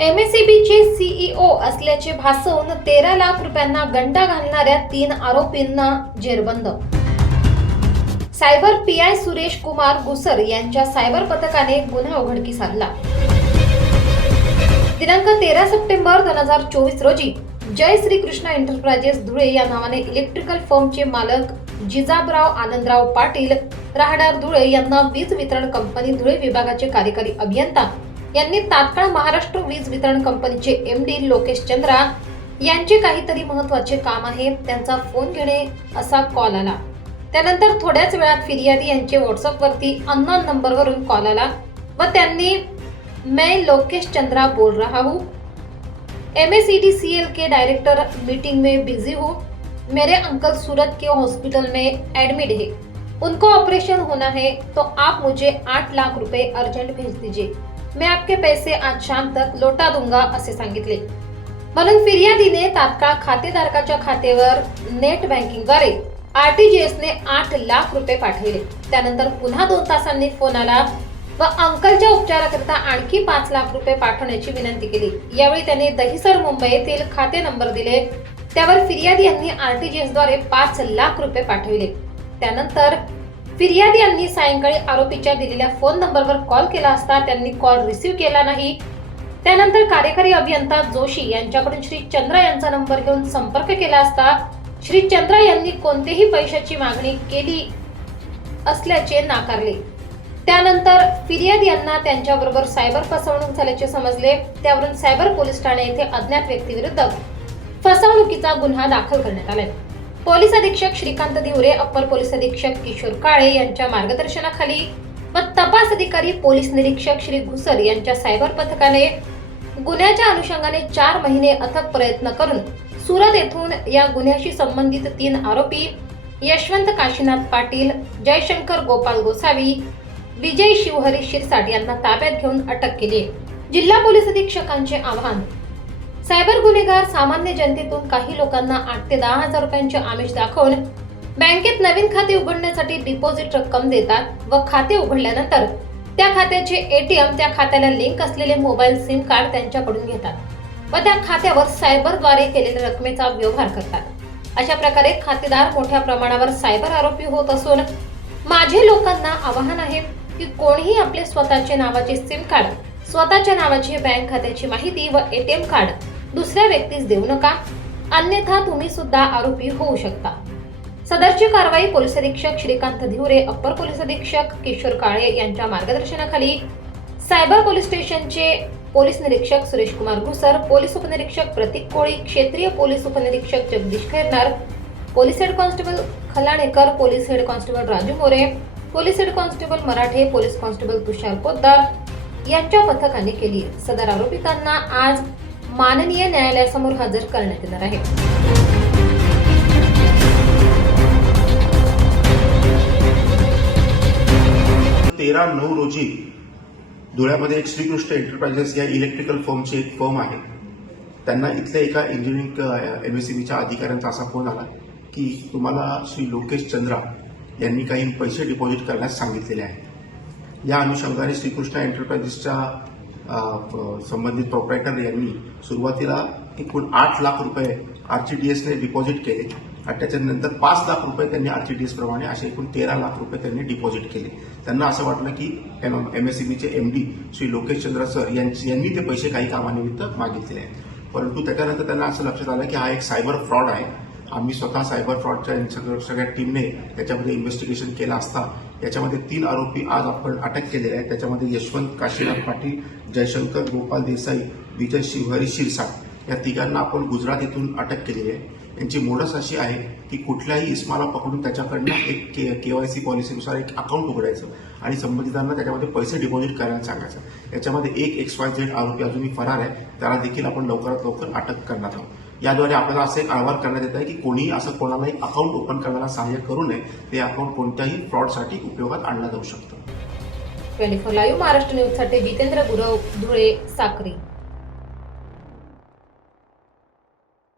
एमएसईबीचे CEO असल्याचे भासवून तेरा लाख रुपयांना गंडा घालणाऱ्या तीन आरोपींना जेरबंद. सायबर पीआय सुरेश कुमार गुसर यांच्या सायबर पथकाने गुन्हा उघडकीस आणला. दिनांक तेरा सप्टेंबर दोन हजार चोवीस रोजी जय श्री एंटरप्राइजेस धुळे या नावाने इलेक्ट्रिकल फर्मचे मालक जिजाबराव आनंदराव पाटील राहणार धुळे यांना वीज वितरण कंपनी धुळे विभागाचे कार्यकारी अभियंता यांनी तात्काळ महाराष्ट्र वीज वितरण कंपनीचे एम डी लोकेश चंद्रा यांचे काहीतरी महत्त्वाचे काम आहे त्यांचा फोन घेणे असा कॉल आला. त्यानंतर थोड्याच वेळात फिर्यादी यांचे व्हॉट्सअपवरती अननोन नंबरवरून कॉल आला व त्यांनी मैं लोकेश चंद्रा बोल रहा हूँ. एम एस सी एल के डायरेक्टर मीटिंग में बिजी हूँ. मेरे अंकल सूरत के हॉस्पिटल में एडमिट है. उनको ऑपरेशन होना है तो आप मुझे आठ लाख रुपए अर्जेंट भेज दीजिए. मैं आपके पैसे आज शाम तक लौटा दूंगा असे सांगितले. म्हणून फिर्यादीने तात्काळ खातेधारकाच्या खात्यावर नेट बँकिंगद्वारे आरटीजीएस ने आठ लाख रुपये पाठविले. त्यानंतर पुन्हा दोन तासांनी फोन आला व अंकलच्या उपचाराकरिता आणखी पाच लाख रुपये पाठवण्याची विनंती केली. यावेळी त्यांनी दहिसर मुंबई येथील खाते नंबर दिले. त्यावर फिर्यादी यांनी आरटीजीएसद्वारे पाच लाख रुपये पाठविले. त्यानंतर फिर्यादी यांनी सायंकाळी आरोपीच्या दिलेल्या फोन नंबरवर कॉल केला असता त्यांनी कॉल रिसीव्ह केला नाही. त्यानंतर कार्यकारी अभियंता जोशी यांच्याकडून श्री चंद्रा यांचा नंबर घेऊन संपर्क केला असता श्री चंद्रा यांनी कोणतेही पैशाची मागणी केली असल्याचे नाकारले. त्यानंतर फिर्याद यांना त्यांच्याबरोबर सायबर फसवणूक झाल्याचे समजले. त्यावरून सायबर पोलीस ठाणे येथे अज्ञात व्यक्तीविरुद्ध फसवणुकीचा गुन्हा दाखल करण्यात आलाय. पोलीस अधीक्षक श्रीकांत दिवरे अप्पर पोलीस अधीक्षक किशोर काळे यांच्या मार्गदर्शनाखाली व तपास अधिकारी पोलीस निरीक्षक श्री घुसर यांच्या सायबर पथकाने गुन्ह्याच्या अनुषंगाने चार महिने अथक प्रयत्न करून सुरत येथून या गुन्ह्याशी संबंधित तीन आरोपी यशवंत काशीनाथ पाटील जयशंकर गोपाल गोसावी विजय शिवहरी शिरसाट यांना ताब्यात घेऊन अटक केली. जिल्हा पोलीस अधीक्षकांचे आवाहन सायबर गुन्हेगार सामान्य जनतेतून काही लोकांना आठ ते दहा हजार रुपयांचे आमिष दाखवून बँकेत नवीन खाते उघडण्यासाठी डिपॉझिट रक्कम देतात व खाते उघडल्यानंतर त्या खात्याचे एटीएम त्या खात्याला लिंक असलेले मोबाईल सिम कार्ड त्यांच्याकडून घेतात व त्या खात्यावर सायबरद्वारे केलेल्या रकमेचा व्यवहार करतात. अशा प्रकारे खातेदार मोठ्या प्रमाणावर सायबर आरोपी होत असून माझे लोकांना आवाहन आहे की कोणीही आपले स्वतःचे नावाचे सिम कार्ड स्वतःच्या नावाची बँक खात्याची माहिती व एटीएम कार्ड दुसऱ्या व्यक्तीस देऊ नका. अन्यथा तुम्ही सुद्धा आरोपी होऊ शकता. सदरची कारवाई पोलीस अधीक्षक श्रीकांत धिवरे अप्पर पोलीस अधीक्षक किशोर काळे यांच्या मार्गदर्शनाखाली. सायबर पोलीस स्टेशनचे पोलीस निरीक्षक सुरेश कुमार घुसर पोलीस उपनिरीक्षक प्रतीक कोळी क्षेत्रीय पोलीस उपनिरीक्षक Jagdish Khairnar police head constable Khalanekar police head constable Raju More police head constable Marathe police constable Tushar Poddar यांच्या पथकाने केली सदर आरोपितांना आज माननीय न्यायालयासमोर हजर करण्यात येणार आहे. तेरा नऊ रोजी धुळ्यामध्ये एक श्रीकृष्ण एंटरप्राइजेस या इलेक्ट्रिकल फर्मची एक फर्म आहे. त्यांना इथल्या एका इंजिनिअरिंग एम एस ई बीच्या अधिकाऱ्यांचा असा फोन आला की तुम्हाला श्री लोकेश चंद्रा यांनी काही पैसे डिपॉझिट करण्यास सांगितलेले आहे. या अनुषंगाने श्रीकृष्ण एंटरप्राइजेसच्या संबंधित प्रोप्रायटर यांनी सुरुवातीला एकूण आठ लाख रुपये आरटीडीएसने डिपॉझिट केले. आणि त्याच्यानंतर पाच लाख रुपये त्यांनी आरटीडीएस प्रमाणे असे एकूण तेरा लाख रुपये त्यांनी डिपॉझिट केले. त्यांना असं वाटलं की M M S ईबीचे M D Shri Lokesh Chandra sir यांची- यांनी ते पैसे काही कामानिमित्त मागितले आहेत. परंतु त्याच्यानंतर त्यांना असं लक्षात आलं की हा एक सायबर फ्रॉड आहे. आम्ही स्वतः सायबर फ्रॉडच्या सगळं सगळ्या टीमने त्याच्यामध्ये इन्व्हेस्टिगेशन केलं असता. याच्यामध्ये तीन आरोपी आज आपण अटक केलेले आहेत. त्याच्यामध्ये यशवंत काशीनाथ पाटील जयशंकर गोपाल देसाई विजय शिवहरी शिरसाट या तिघांना आपण गुजरात येथून अटक केलेली आहे. यांची मोडस अशी आहे की कुठल्याही इस्माला पकडून त्याच्याकडनं एक के केवायसी पॉलिसीनुसार एक अकाउंट उघडायचं आणि संबंधितांना त्याच्यामध्ये पैसे डिपॉझिट करायला सांगायचं. याच्यामध्ये एक एक्स वाय झेड आरोपी अजूनही फरार आहे. त्याला देखील आपण लवकरात लवकर अटक करणार आहोत. याद्वारे आपल्याला असं एक आवाहन करण्यात येत आहे की कोणीही असं कोणालाही अकाउंट ओपन करण्याला सहाय्य करू नये ते अकाउंट कोणत्याही फ्रॉडसाठी उपयोगात आणलं जाऊ शकतं. ट्वेंटी फोर लाईव्ह महाराष्ट्र न्यूजसाठी जितेंद्र गुरव धुळे साक्री.